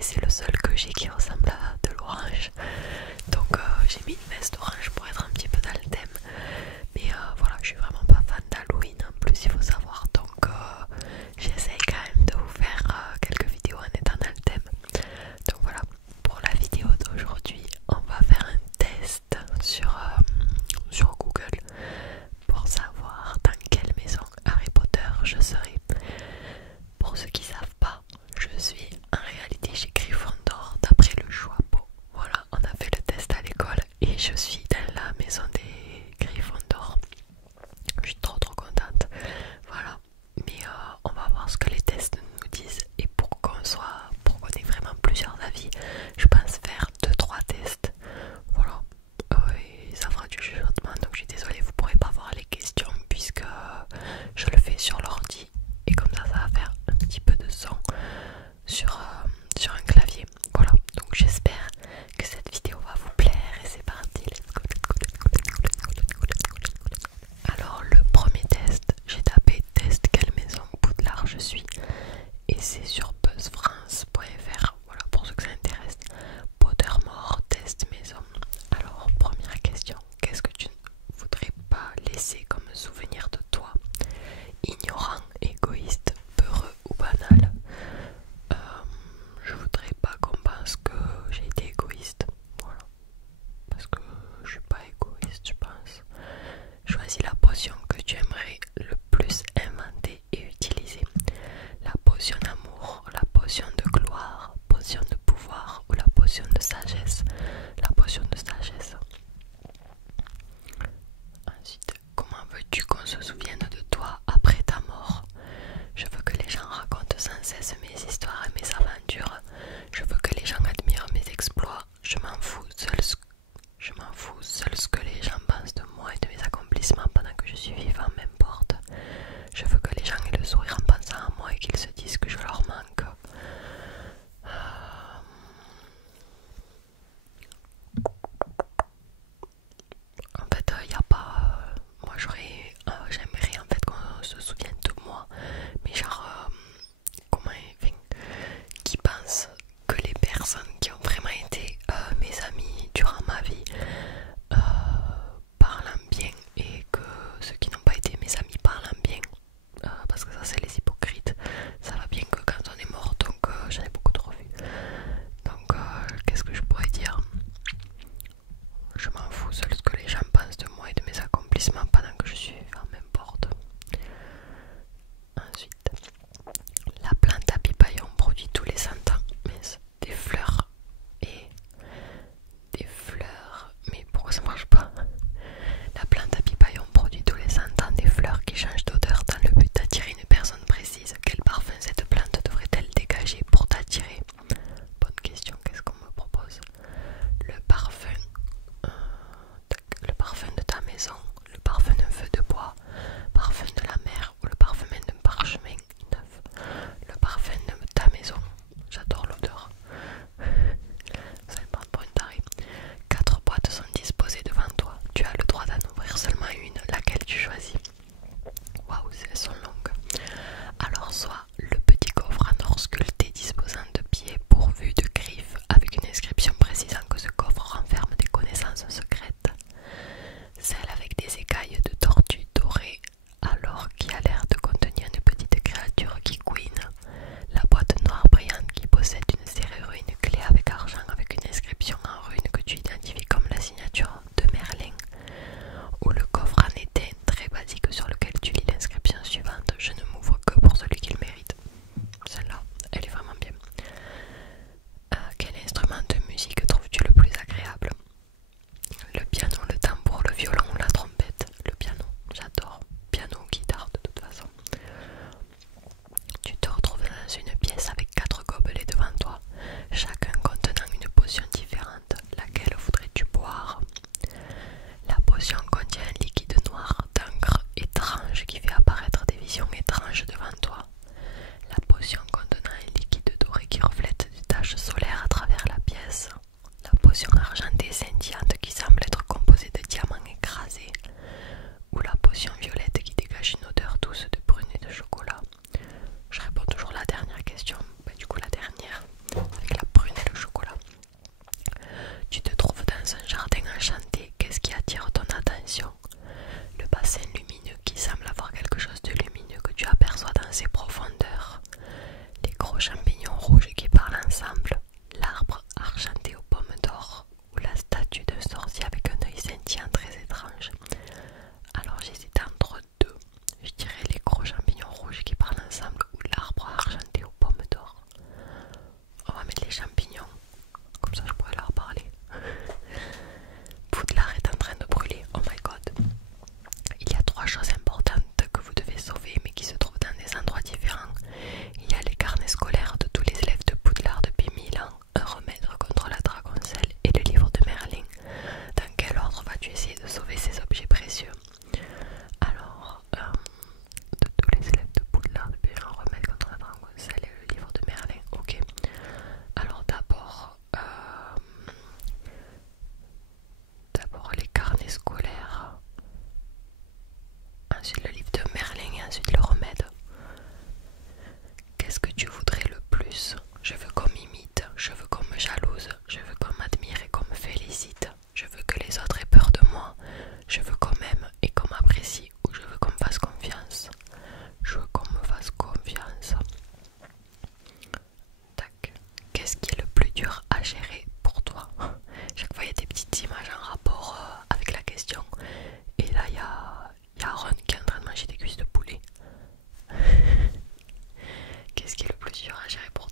c'est le seul que j'ai qui ressemble à de l'orange. Donc j'ai mis une veste orange pour être un petit peu dans le thème. Mais voilà, je suis vraiment pas fan d'Halloween en plus, il faut savoir. Donc j'essaye quand même de vous faire quelques vidéos en étant dans le thème. Donc voilà, pour la vidéo d'aujourd'hui, on va faire un test sur Google pour savoir dans quelle maison Harry Potter je serai. Pour ceux qui savent pas, je suis en réalité chez Gryffondor d'après le choix. Bon, voilà, on a fait le test à l'école et je suis dans la maison des Gryffondor. Je suis trop contente. Voilà, mais on va voir ce que les tests nous disent et pour qu'on ait vraiment plusieurs avis, je pense faire 2-3 tests. Voilà, et ça fera du chuchotement, donc je suis désolée, vous pourrez pas voir les questions puisque je le fais sur l'ordi et comme ça va faire un petit peu de son sur un clavier. Voilà, donc j'espère que cette vidéo va vous plaire et c'est parti, let's go, let's go, let's go, let's go, let's go, let's go, let's go, let's go, let's go. Alors le premier test, j'ai tapé test quelle maison Poudlard je suis et c'est sur buzzfrance.fr. Voilà, pour ceux que ça intéresse. Pottermore test maison. Alors première question, qu'est-ce que tu ne voudrais pas laisser comme souvenir de toi? Ignorant, égoïste, peureux ou banal? Je voudrais pas qu'on pense que j'ai été égoïste. Voilà, parce que je suis pas égoïste, je pense. Choisis la potion que tu aimerais le plus inventer et utiliser. La potion d'amour, la potion de gloire, potion de pouvoir ou la potion de sagesse. La potion de sagesse. Ensuite, comment veux-tu qu'on se souvienne de toi après ta mort? Je veux que les gens racontent sans cesse mes histoires et mes aventures. Je veux que les gens admirent mes exploits. Je m'en fous seul ce que les gens pensent de moi et de mes accomplissements pendant que je suis vivant m'importe. Je veux que les gens aient le sourire en pensant à moi et qu'ils se disent que je leur manque.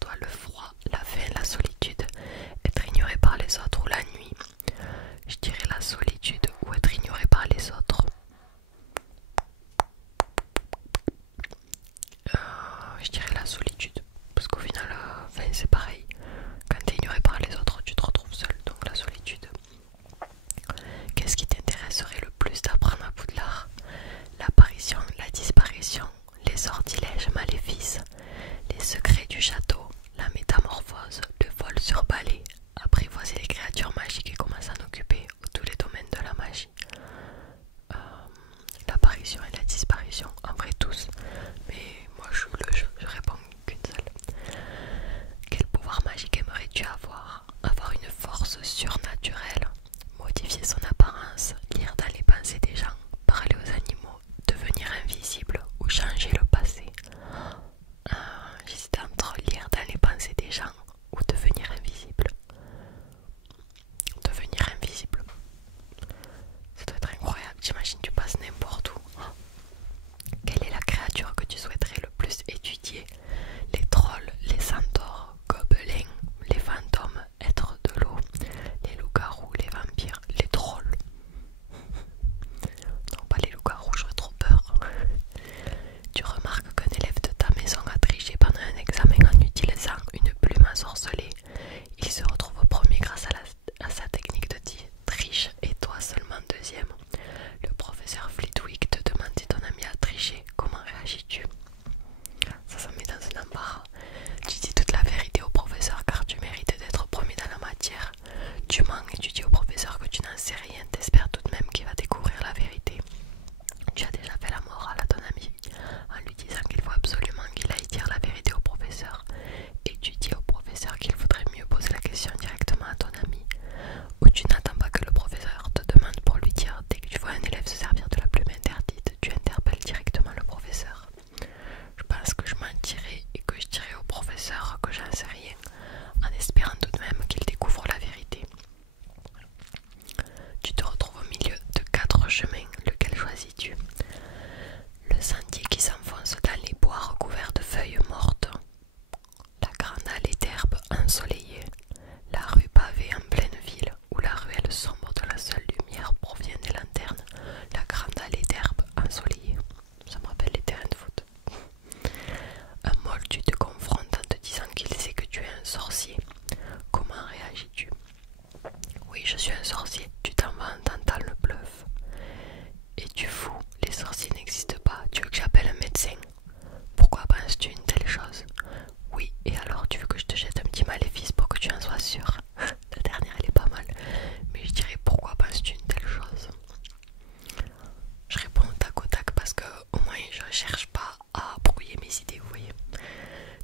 toi le froid, la faim, la solitude, être ignoré par les autres ou la nuit? Je dirais la solitude ou être ignoré par les autres. Je dirais la solitude. Parce qu'au final, c'est pareil. Quand t'es ignoré par les autres, tu te retrouves seul. Donc la solitude. Qu'est-ce qui t'intéresserait le plus d'apprendre à Poudlard? L'apparition, la disparition, les sortilèges, maléfices, les secrets du château, la métamorphose, le vol sur balai, apprivoiser les créatures magiques et comment s'en occuper, tous les domaines de la magie. L'apparition et la disparition, en vrai tous, mais moi je réponds qu'une seule. Quel pouvoir magique aimerais-tu avoir? Avoir une force surnaturelle, modifier son apparence, lire dans les pensées des gens, parler aux animaux, devenir invisible ou changer le passé. J'hésite entre lire dans les pensées des gens ou devenir invisible. Devenir invisible. Ça doit être incroyable, t'imagines, tu passes n'importe où. Quelle est la créature que tu souhaiterais le plus étudier? Les trolls, les centaures, gobelins, les fantômes, êtres de l'eau, les loups-garous, les vampires, les trolls. Non, pas les loups-garous, j'aurais trop peur. Tu remarques qu'un élève de ta maison a triché pendant un examen en utilisant une plume ensorcelée. Il se retrouve premier grâce à sa technique de triche et toi seulement deuxième. Le professeur Flitwick te demande si ton ami a triché. Comment réagis-tu? Ça me met dans un embarras. Tu dis toute la vérité au professeur car tu mérites d'être premier dans la matière. Tu mens et tu dis au professeur que tu n'en sais rien. T'espères tout de même qu'il va découvrir la vérité. Tu as déjà fait la morale à ton ami en lui disant qu'il faut absolument qu'il aille dire la vérité au professeur. Et tu dis au professeur qu'il faudrait mieux poser la question directement à ton ami. Ou tu n'attends pas que le professeur te demande pour lui dire. Dès que tu vois un élève se servir de la plume interdite, tu interpelles directement le professeur. Je pense que je mentirais et que je dirais au professeur que j'en sais rien, en espérant tout de même qu'il découvre la vérité. Tu te retrouves au milieu de 4 chemins, lequel choisis-tu? Le sentier qui s'enfonce dans les bois recouverts de feuilles mortes, la grande allée d'herbe ensoleillée, la rue pavée en pleine ville, où la ruelle sombre de la seule lumière provient des lanternes, la grande allée d'herbe ensoleillée. Ça me rappelle les terrains de foot. Un moldu te confronte en te disant qu'il sait que tu es un sorcier. Comment réagis-tu? Oui, je suis un sorcier. Tu t'en vas en tentant le bluff. Es-tu fou? Les sorciers n'existent pas. Tu veux que j'appelle un médecin? Pourquoi penses-tu une telle chose? Oui, et alors tu veux que je te jette un petit maléfice pour que tu en sois sûr? La dernière elle est pas mal. Mais je dirais pourquoi penses-tu une telle chose? Je réponds tac au tac parce que au moins je cherche pas à brouiller mes idées, vous voyez.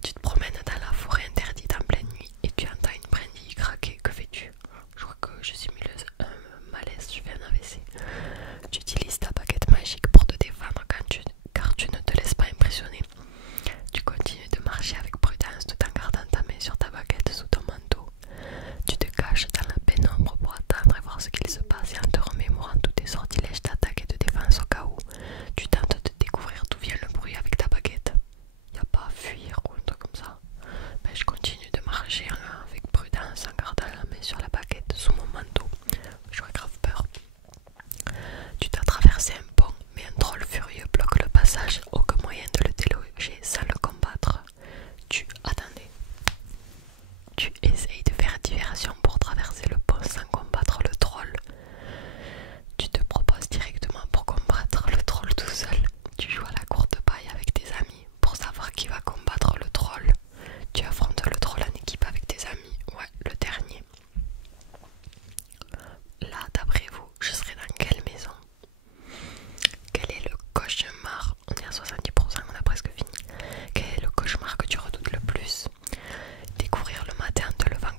Tu te promènes dans la forêt interdite en pleine nuit et tu entends une brindille craquer. Que fais-tu? Je crois que je simule un malaise, je fais un AVC. Tu utilises ta baguette magique pour te défendre car tu ne te laisses pas impressionner. Tu continues de marcher avec prudence tout en gardant ta main sur ta baguette sous ton manteau. Tu te caches dans la pénombre pour attendre et voir ce qu'il se passe et en te remémorant tous tes sortilèges d'attaque et de défense au cas où. Tu tentes de découvrir d'où vient le bruit avec ta baguette. Y a pas à fuir ou un truc comme ça. Mais je continue de marcher avec prudence en gardant la main sur la baguette sous mon manteau. J'aurais grave peur. Tu t'as traversé un pont, mais un troll furieux bloque le passage. Aucun moyen de le déloger sans le combattre. Attendez. Tu essayes de faire diversion pour traverser le pont sans combattre le troll. Tu te proposes directement pour combattre le troll tout seul. Tu joues à la courte paille avec tes amis pour savoir qui va combattre le troll. Tu affrontes le troll en équipe avec tes amis. Ouais, le dernier. Là, d'après vous, je serai dans quelle maison? Quel est le cauchemar? On est à 70%, on a presque fini. Quel est le cauchemar que tu redoutes le plus? Découvrir le matin en te levant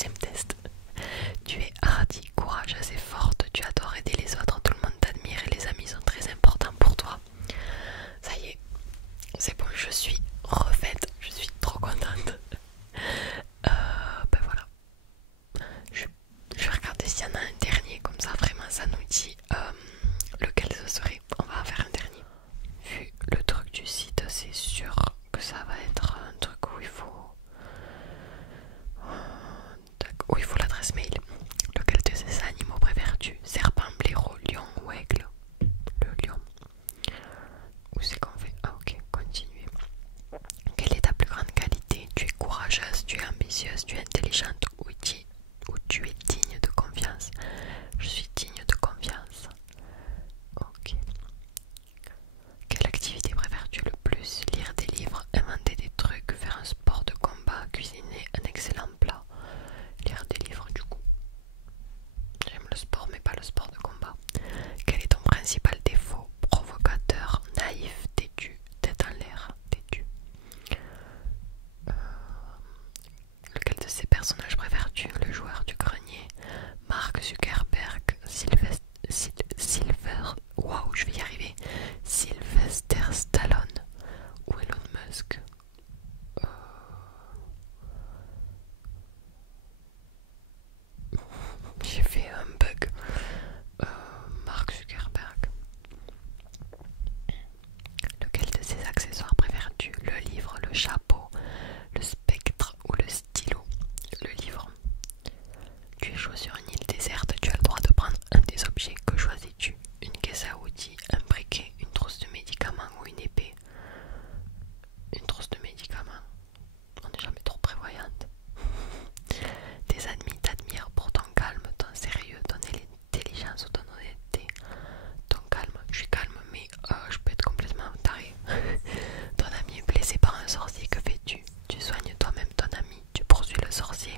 deuxième test. Tu es hardie, courageuse et forte. Tu adores aider les autres. Tout le monde t'admire et les amis sont très importants pour toi. Ça y est, c'est bon, je suis refaite. Je suis trop contente. Ben voilà. Je vais regarder s'il y en a un dernier. Comme ça, vraiment, ça nous dit lequel ce serait. On va en faire un dernier. Vu le truc du site, c'est sûr que ça va être un truc où il faut l'adresse mail. Lequel de ces animaux préfères-tu? Serpent, blaireau, lion ou aigle? Le lion. Où c'est qu'on fait? Ah ok, continuez. Quelle est ta plus grande qualité? Tu es courageuse, tu es ambitieuse, tu es intelligente ou tu es digne de confiance? Je suis digne de confiance. Ok. Quelle activité préfères-tu le plus? Lire des livres, inventer des trucs, faire un sport de combat, cuisiner un excellent plat. Lire des livres du coup. J'aime le sport mais pas le sport de combat. Quel est ton principal défaut? Provocateur, naïf, têtu, tête en l'air, têtu. Lequel de ces personnages préfères-tu? Le joueur du grenier, Mark Zuckerberg, Waouh, je vais y arriver. Sylvester Stallone ou Elon Musk. J'ai fait un bug. Mark Zuckerberg. Lequel de ces accessoires préfères-tu? Le livre, le chapeau, le spectre ou le stylo? Le livre. Tu es chaud sur une île déserte, tu as le droit de prendre un des objets. Que choisis-tu? Une caisse à outils, un briquet, une trousse de médicaments ou une épée? Une trousse de médicaments. On n'est jamais trop prévoyante. Tes amis t'admirent pour ton calme, ton sérieux, ton intelligence ou ton honnêteté. Ton calme, je suis calme mais je peux être complètement taré. Ton ami est blessé par un sorcier, que fais-tu? Tu soignes toi-même ton ami, tu poursuis le sorcier,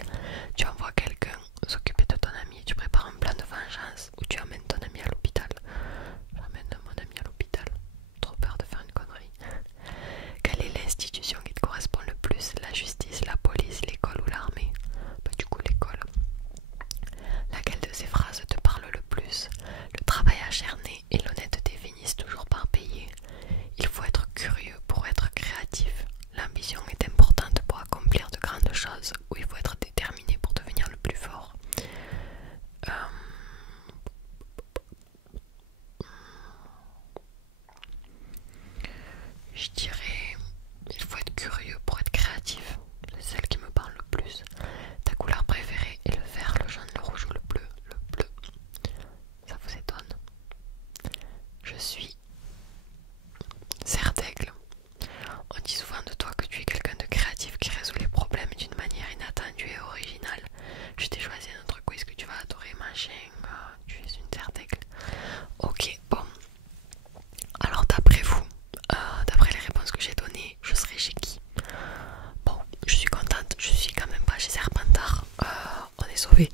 tu envoies quelqu'un s'occuper de ton ami et tu prépares un plan de vengeance ou tu emmènes ton ami à l'hôpital. J'emmène mon ami à l'hôpital, trop peur de faire une connerie. Quelle est l'institution qui te correspond le plus? La justice, la police, l'école ou l'armée? Bah du coup l'école. Laquelle de ces phrases te parle le plus? Le travail acharné et l'honnêteté finissent toujours par payer. Il faut être curieux pour être créatif. L'ambition est importante pour accomplir de grandes choses, ou il faut être déterminé pour devenir le plus fort. Je dirais, il faut être curieux pour être créatif. C'est celle qui me parle le plus. Ta couleur préférée est le vert, le jaune, le rouge ou le bleu? Le bleu. Ça vous étonne? Je suis serre d'aigle. On dit souvent de toi que tu es quelqu'un de créatif qui résout les problèmes d'une manière inattendue et originale. Je t'ai choisi un autre quiz que tu vas adorer, machin. Tu es une serre d'aigle. Ok, bon. Alors d'après vous, d'après les réponses que j'ai données, je serai chez qui? Bon, je suis contente, je suis quand même pas chez Serpentard. On est sauvés.